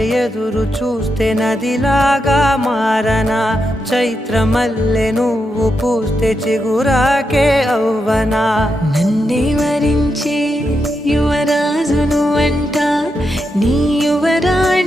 ఎదురు చూస్తే నదిలాగా మారనా, చైత్రమల్లె నువ్వు పూస్తే చిగురాకే అవ్వనా. నన్నే వరించే యువరాజును అంట నీ యువరాణి